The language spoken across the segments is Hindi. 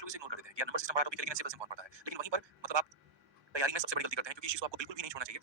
कुछ लोग इसे इग्नोर कर देते हैं कि यार नंबर सिस्टम बड़ा टॉपिक है लेकिन एचसीएफ कौन पढ़ता है। लेकिन वहीं पर मतलब आप तैयारी में सबसे बड़ी गलती करते हैं क्योंकि इस चीज़ को आपको बिल्कुल भी नहीं छोड़ना चाहिए।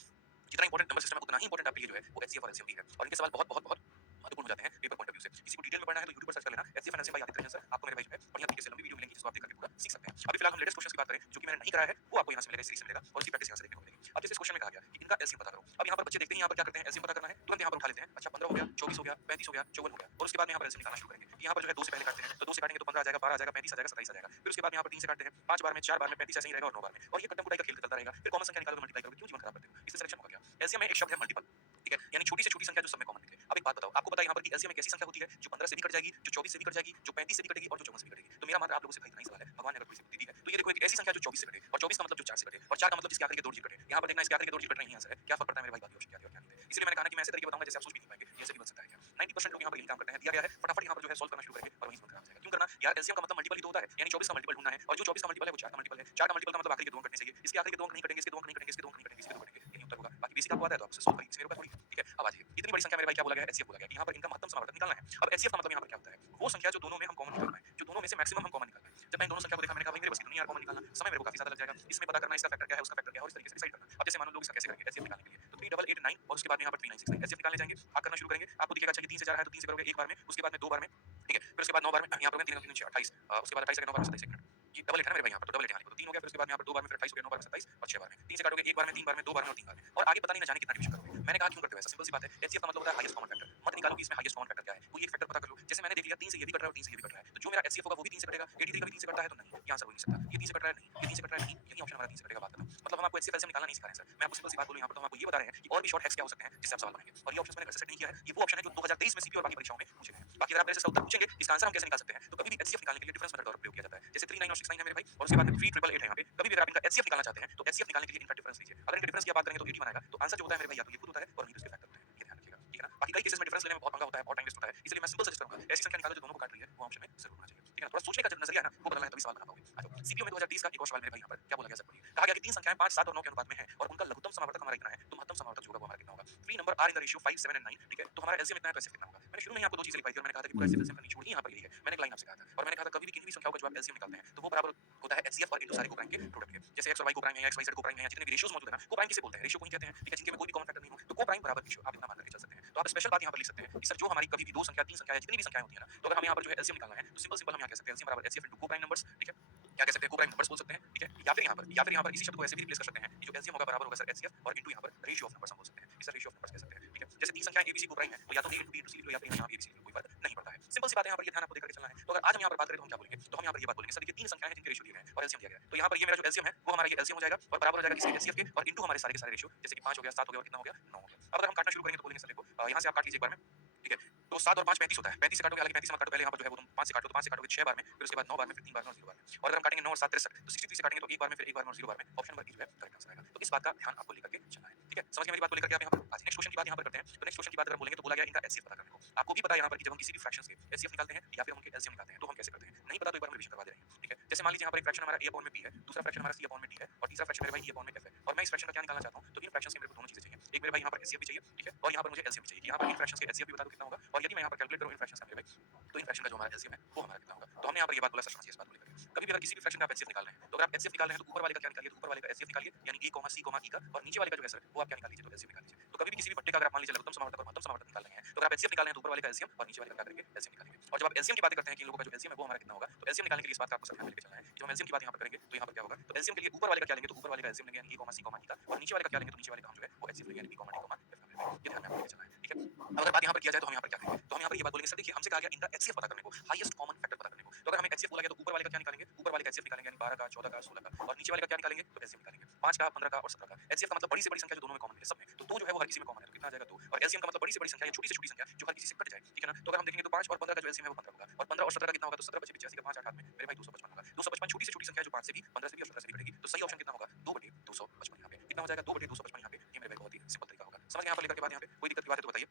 जितना इंपॉर्टेंट नंबर सिस्टम है उतना ही इंपॉर्टेंट आपके लिए जो है वो एचसीएफ और एलसीएम भी है और इनके सवाल बहुत बहुत बहुत महत्वपूर्ण हो जाते हैं पेपर पॉइंट ऑफ व्यू से। किसी को डिटेल में पढ़ना है तो यूट्यूब पर सर्च कर लेना HCF and LCM bye Aditya Ranjan sir, आपको मेरे भाई जो है बढ़िया तरीके से लंबी वीडियो मिलेंगी जिसको आप देख करके पूरा सीख सकते हैं। अभी फिलहाल हम लेटेस्ट क्वेश्चंस की बात करें जो कि मैंने नहीं कराया है वो आपको यहाँ से मिलेगा, इस सीरीज से मिलेगा और उसकी प्रैक्टिस यहाँ से देखने को मिलेगी। अब जैसे इस क्वेश्चन में कहा गया कि इनका एलसीएम पता करो। अब यहाँ पर बच्चे देखते हैं यहाँ पर क्या करते हैं एलसीएम पता करना है तुरंत यहाँ पर उठा लेते हैं। अच्छा 15 हो गया, 24 हो गया, 35 हो गया, 54 हो गया और उसके बाद में यहाँ पर एलसीएम निकालना शुरू करेंगे कि यहाँ पर जो है 2 से पहले काटते हैं तो 2 से काटेंगे तो 15 आ जाएगा, 12 आ जाएगा, 35 आ जाएगा, 27 आ जाएगा। फिर उसके बाद यहाँ पर 3 से काटते हैं 5 बार में, 4 बार में, 35 ऐसे ही रहेगा और 9 बार में और ये कट्टम कुटाई का खेल चलता रहेगा। फिर कॉमन संख्या निकालोगे मल्टीप्लाई करोगे, क्यों जीवन खराब करते हो? इससे सिलेक्शन होगा क्या? एलसीएम में एक शब्द है मल्टीपल, ठीक है, यानी छोटी से छोटी संख्या जो सब में कॉमन निकले। अब एक बात बताओ, आपको पता है यहाँ पर कि एलसीएम एक ऐसी संख्या होती है जो 15 से भी कट जाएगी, जो 24 से भी कट जाएगी, जो 35 से भी कटेगी और जो 54 से भी कटेगी। तो मेरा मात्र आप लोगों से भाई इतना ही सवाल है, भगवान ने अगर कोई सी बुद्धि दी है तो ये देखो एक ऐसी संख्या जो 24 से कटे और 24 का मतलब जो 4 से कटे और 4 का मतलब जिसके आखिरी के 2 डिजिट कटे। यहाँ पर देखना इसके आखिरी के 2 डिजिट कटना ही आंसर है। क्या फर्क पड़ता है मेरे भाई बाकी ऑप्शन क्या थे और क्या नहीं थे। इसलिए मैंने कहा कि मैं ऐसे तरीके बताऊंगा जैसे आप सोच भी नहीं पाएंगे, ऐसे भी बन सकता है क्या। 90% लोग यहाँ पर यही काम करते हैं, दिया गया है फटाफट यहाँ पर जो है सॉल्व करना शुरू करेंगे और वहीं खराब हो जाएगा। क्यों करना यार, एलसीएम का मतलब मल्टीपल ही तो होता है, यानी 24 का मल्टीपल ढूंढना है और जो 24 का मल्टीपल है वो 4 का मल्टीपल है। 4 का मल्टीपल का मतलब आखिरी के 2 अंक कटने चाहिए, इसके आखिरी के 2 अंक नहीं कटेंगे, इसके 2 अंक नहीं कटेंगे, इसके 2 अंक नहीं कटेंगे, इसके 2 कटेंगे, यही उत्तर होगा। बाकी बेसिक आपको आता है तो आप उसे सॉल्व करिए, इसमें रुका थोड़ी, ठीक है। अब आ जाइए, इतनी बड़ी संख्या मेरे भाई क्या बोला गया है, एचसीएफ बोला गया है। यहाँ पर इनका महत्तम समावर्तक निकालना है। अब एचसीएफ का मतलब यहाँ पर क्या होता है, वो संख्या जो दोनों में हम कॉमन निकाल पाए, जो दोनों में से मैक्सिमम हम कॉमन निकाल पाए। जब मैं इन दोनों संख्या को देखा मैंने कहा भाई मेरे बस की तो नहीं यार कॉमन निकालना, समय मेरे को काफी ज्यादा लग जाएगा, इसमें पता करना इसका फैक्टर क्या है उसका फैक्टर क्या है और इस तरीके से डिसाइड करना। अब जैसे मान लो लोग इसका कैसे करेंगे एचसीएफ निकालने के लिए, तो 3889 और उसके बाद में यहाँ पर 3969 एचसीएफ निकालने जाएंगे, भाग करना शुरू करेंगे, आपको दिखेगा अच्छा कि 3 से 4 है तो 3 से करोगे एक बार में, उसके बाद में 2 बार में, ठीक है, फिर उसके बाद 9 बार में, यहाँ पर 3 3 6 28, उसके बाद 28 9 बार में 27 मिनट, ये डबल एट है ना मेरे भाई यहाँ पर, तो डबल एट यहाँ लिखो तो 3 हो गया, फिर उसके बाद यहाँ पर 2 बार में, फिर 28 हो गया, 9 बार में 27 और 6 बार में, 3 से काटोगे 1 बार में, 3 बार में, 2 बार में और 3 बार में और आगे पता नहीं ना जाने कितना डिवीजन करोगे। मैंने कहा क्यों करते हो ऐसा, सिंपल सी बात है, एचसीएफ का मतलब होता है हाईएस्ट कॉमन फैक्टर। मत निकालो कि इसमें हाईएस्ट कॉमन फैक्टर क्या है, कोई एक फैक्टर पता कर लो। जैसे मैंने देख लिया 3 से ये भी कट रहा है और 3 से ये भी कट रहा है, तो जो मेरा एचसीएफ होगा वो भी 3 से कटेगा, 83 का भी 3 से कटता है तो नहीं, ये आंसर हो नहीं सकता। ये 3 से कट रहा है नहीं, ये 3 से कट रहा है नहीं, यही ऑप्शन हमारा 3 से कटेगा, बात खत्म। मतलब हम आपको एचसीएफ एलसीएम निकालना नहीं सिखा रहे हैं सर, मैं आपको सिंपल सी बात बोलूं यहाँ पर, तो हम आपको ये बता रहे हैं कि और भी शॉर्ट हैक्स क्या हो सकते हैं जिससे आप सवाल बनाएंगे और ये ऑप्शन मैंने घर से सेट नहीं किया है, ये वो ऑप्शन है जो 2023 में सीपी और बाकी परीक्षाओं में पूछे गए हैं। बाकी अगर आप मेरे से उत्तर पूछेंगे इसका आंसर हम कैसे निकाल सकते हैं, तो कभी भी एचसीएफ निकालने के लिए डिफरेंस मेथड का प्रयोग किया जाता है। जैसे 39 और 69 है मेरे भाई और उसके बाद में 3888 है यहाँ पे, कभी भी अगर आप इनका एचसीएफ निकालना चाहते हैं तो एचसीएफ निकालने के लिए इनका डिफरेंस लीजिए। अगर इनके डिफरेंस की बात करेंगे तो 80 बनाएगा, तो आंसर जो होता है मेरे भाई या तो ये खुद होता है और नहीं तो इसके फैक्टर होते हैं, ये ध्यान रखिएगा, ठीक है ना। बाकी कई केसेस में डिफरेंस लेने में बहुत महंगा होता है, बहुत टाइम वेस्ट होता है, इसलिए मैं सिंपल सजेस्ट करूंगा ऐसी संख्या निकालो जो दोनों को काट रही है, वो ऑप्शन में जरूर होना चाहिए, ठीक है ना। थोड़ा सोचने का जो नजरिया है ना वो बदलना है तभी सवाल बना पाओगे। आ जाओ सीपीओ में 2030 का एक और सवाल मेरे भाई यहाँ पर क्या बोला गया सर, कहा गया कि तीन संख्याएं 5 7 और 9 के अनुपात में है और उनका लघुत्तम समावर्तक हमारा इतना है, तो महत्तम समावर्तक जो होगा वो हमारा कितना होगा। 3 number are in the ratio 5 7 and 9, ठीक है, तो हमारा एलसीएम इतना है तो एचसीएफ कितना होगा। मैंने शुरू में ही आपको दो चीजें लिखवाई थी और मैंने कहा था कि पूरा एचसीएफ एलसीएम का निचोड़ ही यहाँ पर यही है। मैंने एक लाइन आपसे कहा था और मैंने कहा था कभी भी किसी भी संख्याओं का जो आप एलसीएम निकालते हैं तो वो बराबर होता है एचसीएफ और इनटू सारे कोप्राइम के प्रोडक्ट के। जैसे एक्स और वाई कोप्राइम है या एक्स वाई जेड कोप्राइम है या जितने भी रेशियोज मौजूद है ना, कोप्राइम किसे बोलते हैं, रेशियो को ही कहते हैं, ठीक है, जिनके में कोई भी कॉमन फैक्टर नहीं हो तो कोप्राइम बराबर रेशियो, आप इतना मान करके चल सकते हैं। तो आप स्पेशल बात यहाँ पर लिख सकते हैं कि सर जो हमारी कभी भी दो संख्या तीन संख्या जितनी भी संख्याएं होती है ना, तो अगर हमें यहाँ पर जो है एलसीएम निकालना है तो सिंपल सिंपल हम यहाँ कह सकते हैं एलसीएम बराबर एचसीएफ इनटू कोप्राइम नंबर्स, ठीक है, क्या कह सकते हैं कोप्राइम नंबर्स बोल सकते हैं, ठीक है, या फिर यहाँ पर इसी शब्द को ऐसे भी रिप्लेस कर सकते हैं कि जो एलसीएम होगा बराबर होगा सर एचसीएफ और इनटू यहाँ पर रेशियो ऑफ नंबर्स हम बोल सकते हैं, इसे रेशियो ऑफ नंबर्स कह सकते हैं, ठीक है। जैसे तीन संख्याएं एबीसी कोप्राइम है तो या तो ए इनटू बी इनटू सी या फिर यहाँ एबीसी कोई फर्क नहीं पड़ता है। सिंपल सी बात है, यहाँ पर ये ध्यान आपको देकर के चलना है। तो अगर आज हम यहाँ पर बात करें तो हम क्या बोलेंगे, तो हम यहाँ पर ये बात बोलेंगे सर देखिए तीन संख्याएं हैं जिनके रेशियो दिए गए हैं और एलसीएम दिया गया है, तो यहाँ पर ये मेरा जो एलसीएम है वो हमारा ये एलसीएम हो जाएगा और बराबर हो जाएगा किसके एचसीएफ के और इनटू हमारे सारे के सारे रेशियो, जैसे कि 5 हो गया 7 हो गया और कितना हो गया 9 हो गया। अब अगर हम काटना शुरू करेंगे तो बोलेंगे सर देखो यहाँ से आप काट लीजिए एक बार में, ठीक है, तो 7 और 5 35 होता है, 35 से काटोगे, हालांकि 35 मत काटो, पहले यहाँ पर जो है वो तुम 5 से काटो, तो 5 से काटोगे 6 बार में, फिर उसके बाद 9 बार में, फिर 3 बार में और 0 बार में। और अगर हम काटेंगे 9 और 7 63, तो 63 से काटेंगे तो एक बार में, फिर एक बार में और 0 बार में, ऑप्शन नंबर ए जो है करेक्ट आंसर आएगा। तो इस बात का ध्यान आपको लेकर के चलना है, ठीक है, समझ गए मेरी बात को लेकर के। आप यहाँ पर आज नेक्स्ट क्वेश्चन की बात यहाँ पर करते हैं। तो नेक्स्ट क्वेश्चन की बात अगर बोलेंगे तो बोला गया इनका एचसीएफ पता करने को। आपको भी पता है यहाँ पर कि जब हम किसी भी फ्रैक्शंस के एचसीएफ निकालते हैं या फिर हम उनके एलसीएम निकालते हैं तो हम कैसे करते हैं, नहीं पता तो एक बार हम रिवीजन करवा दे रहे हैं, ठीक है। जैसे मान लीजिए यहाँ पर एक फ्रैक्शन हमारा a अपॉन में b है, दूसरा फ्रैक्शन हमारा c अपॉन में d है और तीसरा फ्रैक्शन मेरे भाई e अपॉन में f है और मैं इस फ्रैक्शन का क्या निकालना चाहता हूँ, तो इन फ्रैक्शंस के मेरे को दोनों चीजें चाहिए। एक मेरे भाई यहाँ पर एचसीएफ भी चाहिए, ठीक है, और यहाँ पर मुझे एलसीएम भी चाहिए कि यहाँ पर इन फ्रैक्शंस के एचसीएफ भी बता दो कितना होगा और यदि मैं यहाँ पर कैलकुलेट करूँ इन फ्रैक्शंस का मेरे भाई, तो इन फ्रैक्शन का जो हमारा एलसीएम है वो हमारा कितना होगा। तो हमने यहाँ पर ये बात बोला सर समझिए इस बात को लेकर। कभी भी अगर किसी भी फ्रैक्शन का आप एचसीएफ निकाल रहे हैं तो अगर आप एचसीएफ निकाल रहे हैं तो ऊपर वाले का क्या निकालिए, तो ऊपर वाले का एचसीएफ निकालिए यानी a c e का और नीचे वाले का जो है सर वो आप क्या निकाल लीजिए, तो एलसीएम निकाल लीजिए। तो कभी भी किसी भी पट्टे का अगर आप मान लीजिए लघुत्तम समावर्तक और महत्तम समावर्तक निकाल रहे हैं तो अगर आप एचसीएफ निकाल रहे हैं तो ऊपर वाले का एलसीएम और नीचे वाले का क्या करेंगे एलसीएम निकालेंगे। और जब आप एलसीएम की बातें करते हैं कि इन लोगों का जो एलसीएम है वो हमारा कितना होगा, तो एलसीएम निकालने के लिए इस बात का आपको ध्यान में लेके चलना है। जब हम एलसीएम की बात यहाँ पर करेंगे तो यहाँ पर क्या होगा, तो एलसीएम के लिए ऊपर वाले का क्या लेंगे, तो ऊपर वाले का एलसीएम लेंगे यानी a c e का और नीचे वाले का क्या लेंगे, तो नीचे वाले का हम जो है वो एचसीएफ लेंगे यानी b d f का मेरे भाई। ये ध्यान में आपको लेके चलना है, ठीक है। अब अगर बात यहाँ पर किया जाए तो हम यहाँ पर क्या करेंगे, तो हम यहाँ पर ये बात बोलेंगे सर देखिए हमसे कहा गया इनका एचसीएफ पता करने को, हाईएस्ट कॉमन फैक्टर पता करने को। तो अगर हमें एचसीएफ बोला गया तो ऊपर वाले का क्या निकालेंगे, ऊपर वाले का एचसीएफ निकालेंगे यानी 12 का 14 का 16 का और नीचे वाले का क्या निकालेंगे, तो एलसीएम निकालेंगे 5 का 15 का और 17 का। एचसीएफ का मतलब बड़ी से बड़ी संख्या जो दोनों में कॉमन है सब में, तो 2 जो है वो हर किसी में कॉमन है तो कितना आ जाएगा 2 और एलसीएम का मतलब बड़ी से बड़ी संख्या या छोटी से छोटी संख्या जो हर किसी से कट जाए, ठीक है ना। तो अगर हम देखेंगे तो 5 और 15 का जो एलसीएम है वो 15 होगा और 15 और 17 का कितना होगा, तो 17 बचे 85 का 5 8 हाथ में मेरे भाई 255 होगा। 255 छोटी से छोटी संख्या जो 5 से भी 15 से भी और 17 से भी कटेगी, तो सही ऑप्शन कितना होगा 2/255 यहाँ पे कितना हो जाएगा 2/255 यहाँ पे। ये मेरे भाई बहुत ही सिंपल तरीका होगा, समझ गए यहाँ पर लेकर के बात। यहाँ पे कोई दिक्कत की बात है तो बताइए,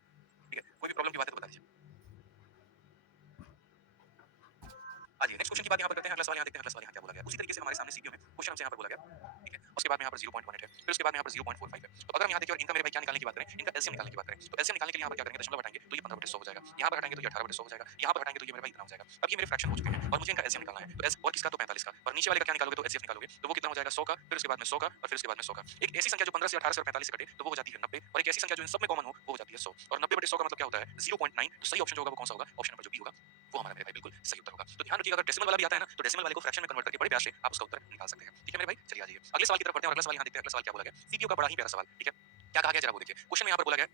ठीक है, कोई भी प्रॉब्लम की बात है तो बता दीजिए। आइए नेक्स्ट क्वेश्चन की बात यहाँ पर करते हैं। अगला सवाल यहाँ देखते हैं, अगला सवाल यहाँ क्या बोला गया। उसी तरीके से हमारे सामने सीपीयू में क्वेश्चन हमसे यहाँ पर बोला गया, ठीक है। उसके बाद में यहाँ पर 0.18 है, फिर उसके बाद में यहाँ पर 0.45 है। तो अगर हम यहाँ देखें और इनका मेरे भाई क्या निकालने की बात करें, इनका एलसीएम निकालने की बात करें, तो एलसीएम निकालने के लिए यहाँ पर क्या करेंगे, दशमलव हटाएंगे तो ये 15/100 हो जाएगा, यहाँ पर हटाएंगे तो ये 18/100 हो जाएगा, यहाँ पर हटाएंगे तो ये मेरे भाई इतना हो जाएगा। अब ये मेरे फ्रैक्शन हो चुके हैं और मुझे इनका एलसीएम निकालना है, तो एस और किसका, तो 45 का, और नीचे वाले का क्या निकालोगे, तो एचसीएफ निकालोगे, तो वो कितना हो जाएगा 100 का, फिर उसके बाद में 100 का, और फिर उसके बाद में 100 का। एक ऐसी संख्या जो 15 से 18 से और 45 से कटे तो वो हो जाती है 90, और एक ऐसी संख्या जो इन सब में कॉमन हो वो हो जाती है 100, और 90/100 का मतलब क्या होता है 0.9। तो सही ऑप्शन जो होगा वो कौन सा होगा, ऑप्शन नंबर जो बी होगा वो हमारा मेरे भाई बिल्कुल सही उत्तर होगा। तो ध्यान रखिएगा, अगर डेसिमल वाला भी आता है ना, तो डेसिमल वाले को फ्रैक्शन में कन्वर्ट करके बड़े प्यार से आप उसका उत्तर निकाल सकते हैं। ठीक है मेरे भाई, चलिए आ जाइए अगले सवाल की तरफ बढ़ते हैं, और अगला सवाल यहाँ देखते हैं, अगला सवाल क्या बोला गया, सीपीयू का बड़ा ही प्यारा सवाल। ठीक है, क्या कहा गया जरा वो देखिए, क्वेश्चन में यहाँ पर बोला गया,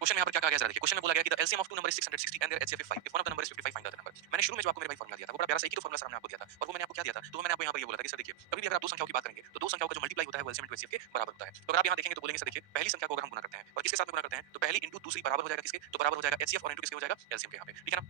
क्वेश्चन में यहाँ पर क्या कहा गया जरा देखिए, क्वेश्चन में बोला गया कि the LCM of two number is 660 and their HCF is 5 if one of the number is 55 find the other number. मैंने शुरू में जो आपको मेरे भाई फॉर्मूला दिया था वो बड़ा प्यारा सा एक ही तो फॉर्मूला सर हमने आपको दिया था, और वो मैंने आपको क्या दिया था, तो मैंने आपको यहाँ पर ये बोला था कि सर देखिए कभी भी अगर आप दो संख्याओं की बात करेंगे तो दो संख्याओं का जो मल्टीप्लाई होता है वो एलसीएम इनटू एचसीएफ के बराबर होता है। तो अगर आप यहाँ देखेंगे तो बोलेंगे सर देखिए पहली संख्या को अगर हम गुना करते हैं और किसके साथ में गुना करते हैं, तो पहली इंटू दूसरी बराबर हो जाएगा किसके, तो बराबर हो जाएगा एचसीएफ, और इंटू किसके हो जाएगा एलसीएम के यहाँ पे। ठीक है ना,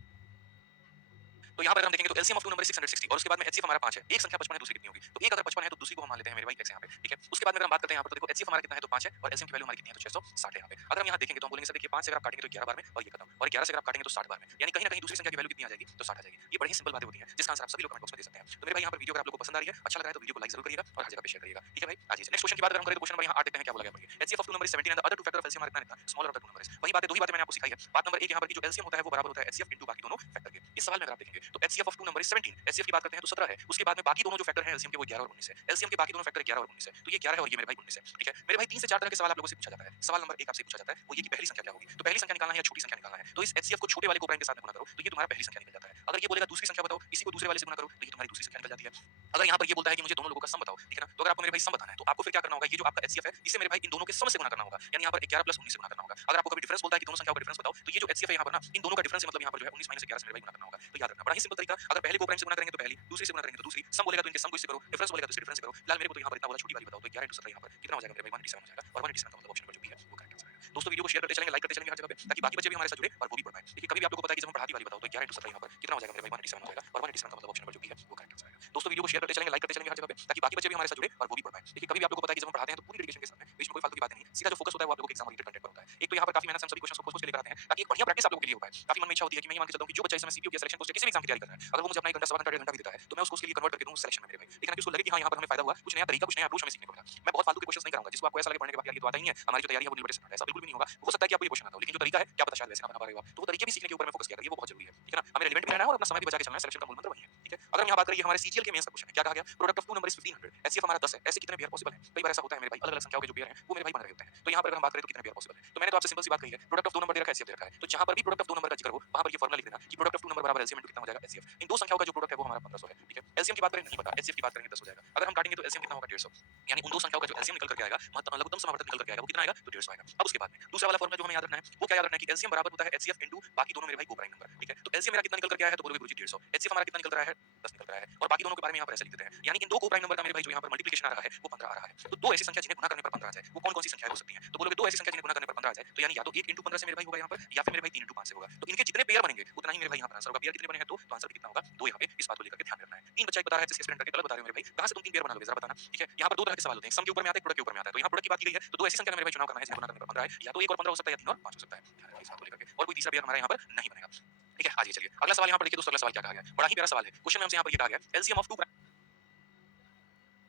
तो यहाँ पर हम देखेंगे तो एलसीएम ऑफ टू नंबर 660 और उसके बाद में एचसीएफ हमारा 5 है, एक संख्या 55 है दूसरी कितनी होगी, तो एक अगर 55 है तो दूसरी को हम मान लेते हैं मेरे भाई x यहाँ पे। ठीक है, उसके बाद में अगर हम बात करते हैं यहाँ पर तो देखो एचसीएफ हमारा कितना है, तो 5 है, और एलसीएम की वैल्यू हमारी कितनी है, तो 660 है यहाँ पे। अगर हम यहाँ देखेंगे तो हम बोलेंगे सर देखिए 5 से अगर आप काटेंगे तो 11 बार में और ये खत्म, और 11 से अगर आप काटेंगे तो 60 बार में, यानी कहीं ना कहीं दूसरी संख्या की वैल्यू कितनी आ जाएगी, तो 60 आ जाएगी। ये बड़ी ही सिंपल बातें होती हैं जिसका आंसर आप सभी लोग कमेंट बॉक्स में दे सकते हैं। तो मेरे भाई यहाँ पर वीडियो अगर आप लोगों को पसंद आ रही है, अच्छा लग रहा है, तो वीडियो को लाइक जरूर करिएगा और हर जगह पे शेयर करिएगा। ठीक है भाई, आज नेक्स्ट क्वेश्चन की बात अगर हम करें तो क्वेश्चन नंबर यहाँ 8 देखते हैं क्या बोला गया है, HCF of two number is 17 and the other two factor of LCM are इतना smaller of the two numbers. वही बातें, दो ही बातें मैंने आपको सिखाई है। बात नंबर 1 यहाँ पर की जो एलसीएम होता है वो बराबर होता है एचसीएफ इनटू बाकी दोनों फैक्टर के। इस सवाल में अगर आप देखेंगे तो HCF of two number is 17, HCF की बात करते हैं तो 17 है, उसके बाद में बाकी दोनों जो फैक्टर हैं एलसीएम के वो 11 और 19 है, एलसीएम के बाकी दोनों फैक्टर 11 और 19 है, तो ये 11 है और ये मेरे भाई 19 है। ठीक है मेरे भाई, 3 से 4 तरह के सवाल आप लोगों से पूछा जाता है। सवाल नंबर 1 आपसे पूछा जाता है वो ये कि पहली संख्या क्या होगी, तो पहली संख्या निकालना है या छोटी संख्या निकालना है, तो इस एचसीएफ को छोटे वाले कोप्राइम के साथ में गुणा करो तो ये तुम्हारा पहली संख्या निकल जाता है। अगर ये बोलेगा दूसरी संख्या बताओ, इसी को दूसरे वाले से गुणा करो तो ये तुम्हारी दूसरी संख्या निकल जाती है। अगर यहाँ पर ये बोलता है कि मुझे दोनों लोगों का सम बताओ, ठीक है ना, तो अगर आपको मेरे भाई सम बताना है तो आपको फिर क्या करना होगा, ये जो आपका एचसीएफ है इसे मेरे भाई इन दोनों के सम से गुणा करना होगा, यानी यहाँ पर 11 प्लस 19 से गुणा करना होगा। अगर आपको कभी डिफरेंस बोलता है कि दोनों संख्याओं का डिफरेंस बताओ, तो ये जो एचसीएफ है यहाँ पर ना इन दोनों का डिफरेंस मतलब यहाँ पर जो है 19 माइनस 11 से मेरे भाई गुणा करना होगा। तो याद रखना बड़ा ही सिंपल तरीका, अगर पहले को प्राइम से गुणा करेंगे तो पहली, दूसरी से गुणा करेंगे तो दूसरी, सम बोलेगा तो इनके सम को इससे करो, डिफरेंस बोलेगा तो इसके डिफरेंस से करो। फिलहाल मेरे को तो यहाँ पर इतना बोला छोटी वाली बताओ, तो 11 into 17 यहाँ पर कितना हो जाएगा मेरे भाई 187 हो जाएगा, और 187 का मतलब ऑप्शन नंबर जो भी है वो करेक्ट आंसर है। दोस्तों वीडियो को शेयर करते चलेंगे, लाइक करते चलेंगे हर जगह पे, ताकि बाकी बच्चे भी हमारे साथ जुड़े और वो भी पढ़ पाएं। देखिए कभी भी आप लोगों को पता है कि जब हम पढ़ाती वाली बताओ तो 11 into 17 यहाँ पर कितना हो जाएगा मेरे भाई 187 हो जाएगा, और 187 का मतलब ऑप्शन नंबर जो भी है वो करेक्ट आंसर है। दोस्तों वीडियो को शेयर करते चलेंगे, लाइक करते चलेंगे हर जगह पे, ताकि बाकी बच्चे भी हमारे साथ जुड़े और वो भी पढ़ पाएं। देखिए कभी भी आप लोगों को पता है कि जब हम पढ़ाते हैं तो पूरी डेडिकेशन के साथ में, बीच में कोई फालतू की बातें नहीं, सीधा जो फोकस होता है वो आप लोगों के एग्जाम ओरिएंटेड कंटेंट पर होता है। एक तो यहाँ पर काफी मेहनत से हम सभी क्वेश्चंस को खोज खोज के लेकर आते हैं ताकि एक बढ़िया प्रैक्टिस आप लोगों के लिए हो पाए। काफी मन में इच्छा होती है कि मैं ये मान के चलता हूं कि जो बच्चा इस समय सीपीयू के सिलेक्शन पोस्ट किसी भी एग्जाम की तैयारी कर रहा है, अगर वो मुझे अपना 1 घंटा सवा घंटा 1.5 घंटा भी देता है तो मैं उसको उसके लिए कन्वर्ट करके दूं सिलेक्शन में मेरे भाई। लेकिन अगर उसको लगे कि हां यहाँ पर हमें फायदा हुआ, कुछ नया तरीका, कुछ नया अप्रोच हमें सीखने को मिला, मैं बहुत फालतू के क्वेश्चंस नहीं कराऊंगा जिसको आपको ऐसा लगे पढ़ने के बाद यार ये तो आता ही नहीं है, हमारी जो तैयारी है वो नीलबटे से स्टार्ट है, ऐसा बिल्कुल भी नहीं होगा। हो सकता है कि आपको ये क्वेश्चन आता हो, लेकिन जो तरीका है क्या पता शायद वैसे ना बना पा रहे हो आप, तो वो तरीके भी सीखने के ऊपर मैं फोकस किया करिए, वो बहुत जरूरी है। ठीक है ना, हमें रिलेवेंट भी रहना है और अपना समय भी बचा के चलना है, सिलेक्शन का मूल मंत्र वही है। ठीक है, अगर हम यहाँ बात करें हमारे सीजीएल के मेंस का क्वेश्चन है, क्या कहा गया, product of two number is 1500, HCF हमारा 10 है, ऐसे कितने पेयर पॉसिबल है। कई बार ऐसा होता है मेरे भाई, अलग अलग संख्याओं के जो पेयर हैं वो मेरे भाई बन रहे होते हैं, तो यहाँ पर अगर हम बात करें तो कितने पेयर पॉसिबल है, तो मैंने तो आपसे सिंपल सी बात कही है, प्रोडक्ट ऑफ दो नंबर दे रखा है, एचसीएफ दे रखा है, तो जहां पर भी प्रोडक्ट ऑफ दो नंबर का जिक्र हो वहां पर ये फॉर्मूला लिख देना कि प्रोडक्ट ऑफ टू नंबर बराबर एलसीएम इनटू कितना हो जाएगा एचसीएफ। इन दो संख्याओं का जो प्रोडक्ट है वो हमारा 1500 है। ठीक है, एलसीएम की बात करें नहीं पता, एचसीएफ की बात करेंगे 10 हो जाएगा। अगर हम काटेंगे तो एलसीएम कितना होगा 150, यानी उन दो संख्याओं का जो एलसीएम निकल करके आएगा, मतलब लघुत्तम समावर्तन निकल करके आएगा, वो कितना आएगा, तो 150 आएगा। अब उसके बाद में दूसरा वाला फॉर्मूला जो हमें याद रखना है वो क्या याद रखना है कि एलसीएम बराबर होता है एचसीएफ इनटू बाकी दोनों मेरे भाई को प्राइम नंबर। ठीक है, तो एलसीएम मेरा कितना निकल करके आया है, तो बोलोगे गुरुजी 150, एचसीएफ हमारा कितना निकल रहा है 10 निकल रहा है, और बाकी दोनों के बारे में यहाँ पर ऐसे लिख देते हैं, यानी इन दो को प्राइम नंबर का मेरे भाई जो यहाँ पर मल्टीप्लिकेशन आ रहा है वो 15 आ रहा है। तो दो ऐसी संख्या जिन्हें गुणा करने पर 15 आ जाए वो कौन कौन सी संख्या हो सकती है, तो बोलोगे दो ऐसी संख्या जिन्हें गुणा करने पर 15 आ जाए, तो यानी या तो 1 into 15 से मेरे भाई होगा यहाँ पर, या फिर मेरे भाई 3 into 5 से होगा। तो इनके जितने पेयर बनेंगे उतना ही मेरे भाई यहाँ पर आंसर होगा। पेयर कितने बने हैं तो आंसर भी कितना होगा, दो। यहाँ पे इस बात को लेकर के ध्यान रखना है। तीन बच्चा एक बता रहा है जिसके स्टूडेंट करके गलत बता रहे हो मेरे भाई, कहां से तुम तीन पेयर बना लोगे जरा बताना। ठीक है, यहाँ पर दो तरह के सवाल होते हैं, सम के ऊपर में आता है, प्रोडक्ट के ऊपर में आता है। तो यहाँ प्रोडक्ट की बात की गई है तो दो ऐसी संख्या का मेरे भाई चुनाव करना है जिन्हें गुणा करने पर 15 है, या तो 1 और 15 हो सकता है या 3 और 5 हो सकता है। ध्यान रखिए इस बात को लेकर के, और कोई तीसरा पेयर हमारा यहाँ पर नहीं बनेगा। ठीक है, आइए चलिए अगला सवाल यहाँ पर देखिए दोस्तों, अगला सवाल क्या कहा गया, बड़ा ही प्यारा सवाल है। क्वेश्चन में हमसे यहाँ पर ये कहा गया एलसीएम ऑफ टू,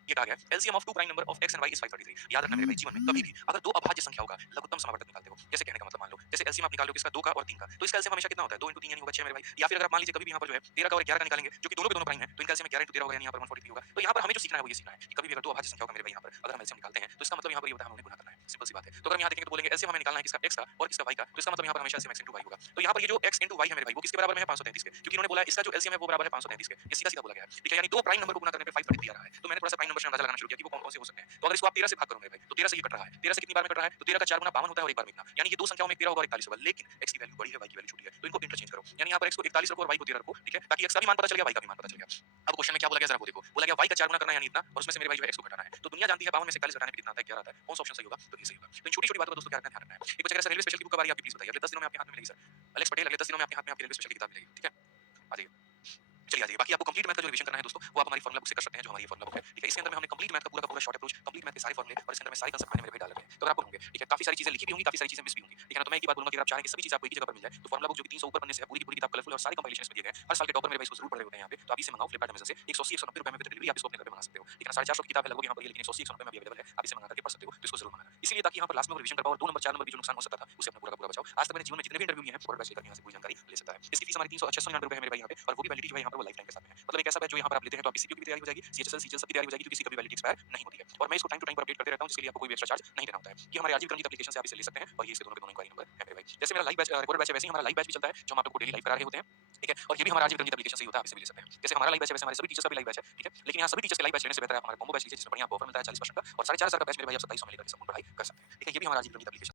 ये कहा गया LCM of two prime number of x and y is 533। याद रखना मेरे भाई, जीवन में कभी भी अगर दो अभाज्य संख्याओं का लघुत्तम समावर्तन निकालते हो, जैसे कहने का मतलब मान लो जैसे एलसीएम आप निकाल लो किसका, 2 का और 3 का, तो इसका एलसीएम हमेशा कितना होता है, 2 into 3 यानी होगा 6 मेरे भाई। या फिर अगर आप मान लीजिए कभी भी यहाँ पर जो है 13 का और 11 का निकालेंगे जो कि दोनों के दोनों प्राइम है, तो इनका एलसीएम 11 into 13 होगा, यानी यहाँ पर 143 होगा। तो यहाँ पर हमें जो सीखना है वो ये सीखना है कि कभी भी अगर दो अभाज्य संख्याओं का मेरे भाई यहाँ पर अगर हम एलसीएम निकालते हैं तो इसका मतलब यहाँ पर ये होता है हमें गुणा करना है, सिंपल सी बात है। तो अगर हम यहाँ देखेंगे तो बोलेंगे एलसीएम हमें निकालना है किसका, x का और किसका y का, तो इसका मतलब यहाँ पर हमेशा एलसीएम x into y होगा। तो यहाँ पर ये जो x into y है मेरे भाई वो किसके बराबर में है, 533 के, क्योंकि इन्होंने बोला है इसका जो एलसीएम है वो बराबर है 533 के, ये सीधा सीधा बोला गया है। ठीक है, यानी दो प्राइम नंबर को गुणा करने पे 533 आ रहा है। तो मैंने थोड़ा सा प्राइम नंबर से अंदाजा लगाना शुरू किया कि वो कौन कौन से हो सकते हैं। तो अगर इसको आप 13 से भाग करोगे भाई तो 13 से ये कट रहा है, 13 से कितनी बार में कट रहा है, तो 13 का 4 गुना 52 होता है और एक बार में इतना, यानी ये दो संख्याओं में 13 होगा और 41 होगा, लेकिन x की वैल्यू बड़ी है y की वैल्यू छोटी है, तो इनको इंटरचेंज करो, यानी यहाँ पर x को 41 रखो और y को 13 रखो। ठीक है, ताकि x का भी मान पता चल गया, y का भी मान पता चल गया। अब क्वेश्चन में क्या बोला गया जरा वो देखो, बोला गया y का 4 गुना करना है यानी इतना, और उसमें से मेरे भाई जो है x को घटाना है। तो दुनिया जानती है 52 में से 41 घटाने पे कितना आता है, 11 आता है, कौन सा ऑप्शन सही होगा, तो ये सही होगा। तो इन छोटी-छोटी बातों का दोस्तों क्या रखना, ध्यान रखना है। एक बच्चा कह रहा है सर रेलवे स्पेशल की बुक कब आ रही है आपकी, प्लीज बताइए। अगले 10 दिनों में आपके हाथ में मिलेगी सर। अलेक्स पटेल, अगले 10 दिनों में आपके हाथ में आपकी रेलवे स्पेशल की किताब मिलेगी। ठीक है, आ जाइए। चलिए आ जाइए। बाकी आपको कंप्लीट मैथ का जो रिवीजन करना है दोस्तों, वो आप हमारी फार्मूला बुक से कर सकते हैं, जो हमारी ये फार्मूला बुक है, ठीक है? इसके अंदर में हमने कंप्लीट मैथ का पूरा शॉर्ट अप्रोच, कंप्लीट मैथ के सारे फार्मूले और इसके अंदर में सारे कांसेप्ट मैंने मेरे भाई डाल रखे हैं। तो अगर आपको होंगे, ठीक है? काफ़ी सारी चीज़ें लिखी भी होंगी, काफ़ी सारी चीज़ें मिस भी होंगी, ठीक है ना? तो मैं एक ही बात बोलूँगा कि अगर आप चाहें कि सभी चीज़ें आपको एक ही जगह पर मिल जाए, तो फार्मूला बुक जो कि 300 ऊपर पन्ने से है, पूरी की पूरी किताब कलरफुल है और सारे कंपाइलेशन इसमें दिए गए हैं। हर साल के टॉपर मेरे भाई इसको ज़रूर पढ़ रहे होते हैं यहाँ पे, तो आप इसे मँगाओ फ्लिपकार्ट, अमेज़न से। 180 ₹190 में विद डिलीवरी आप इसको अपने घर पे मंगा सकते हो, ठीक है ना? 450 की किताब है लगभग यहाँ पर ये, लेकिन 180 ₹190 में अभी अवेलेबल है। आप इसे मँगा करके पढ़ सकते हो, तो इसको ज़रूर मँगाना। इसीलिए ताकि यहाँ पर लास्ट में वो रिवीजन कर पाओ और 2 नंबर 4 नंबर भी जो नुकसान हो सकता था, उसे अपना पूरा का पूरा बचाओ। आज तक मेरे जीवन में जितने भी इंटरव्यू लिए हैं, वो बैच लेकर यहाँ से पूरी जानकारी ले सकता है। इसकी फीस हमारी 300 ₹699 है मेरे भाई यहाँ पे, और वो भी वैलिडिटी जो है यहाँ पर वो लाइफ टाइम के साथ में है। मतलब एक ऐसा बैच जो यहाँ पर आप लेते हैं तो आपकी सीपीयू की भी तैयारी हो जाएगी, सीएचएसएल, सीजीएल सब की तैयारी हो जाएगी, क्योंकि इसकी कभी वैलिडिटी एक्सपायर नहीं होती है। और मैं इसको टाइम टू टाइम पर अपडेट करते रहता हूँ, जिसके लिए आपको कोई भी एक्स्ट्रा चार्ज नहीं देना होता है। ये हमारे राजीव रंजीत एप्लीकेशन से आप इसे ले सकते हैं, और ये इसके दोनों के दोनों इंक्वायरी नंबर है मेरे भाई। जैसे मेरा लाइव बैच रिकॉर्डेड बैच है, वैसे ही हमारा लाइव बैच भी चलता है, जो हम आप लोग को डेली लाइव करा रहे होते हैं, ठीक है? और ये भी हमारा राजीव रंजीत एप्लीकेशन से ही होता है, आप इसे भी ले सकते हैं। जैसे हमारा लाइव बैच है, वैसे हमारे सभी टीचर्स का भी लाइव बैच है, ठीक है? लेकिन यहाँ सभी टीचर्स के लाइव बैच लेने से बेहतर है आप हमारा कॉम्बो बैच लीजिए, जिसमें बढ़िया आपको ऑफर मिलता है 40% का, और 4500 का बैच मेरे भाई आप 2700 में लेकर के संपूर्ण पढ़ाई कर सकते हैं, ठीक है? ये भी हमारा राजीव रंजीत एप्लीकेशन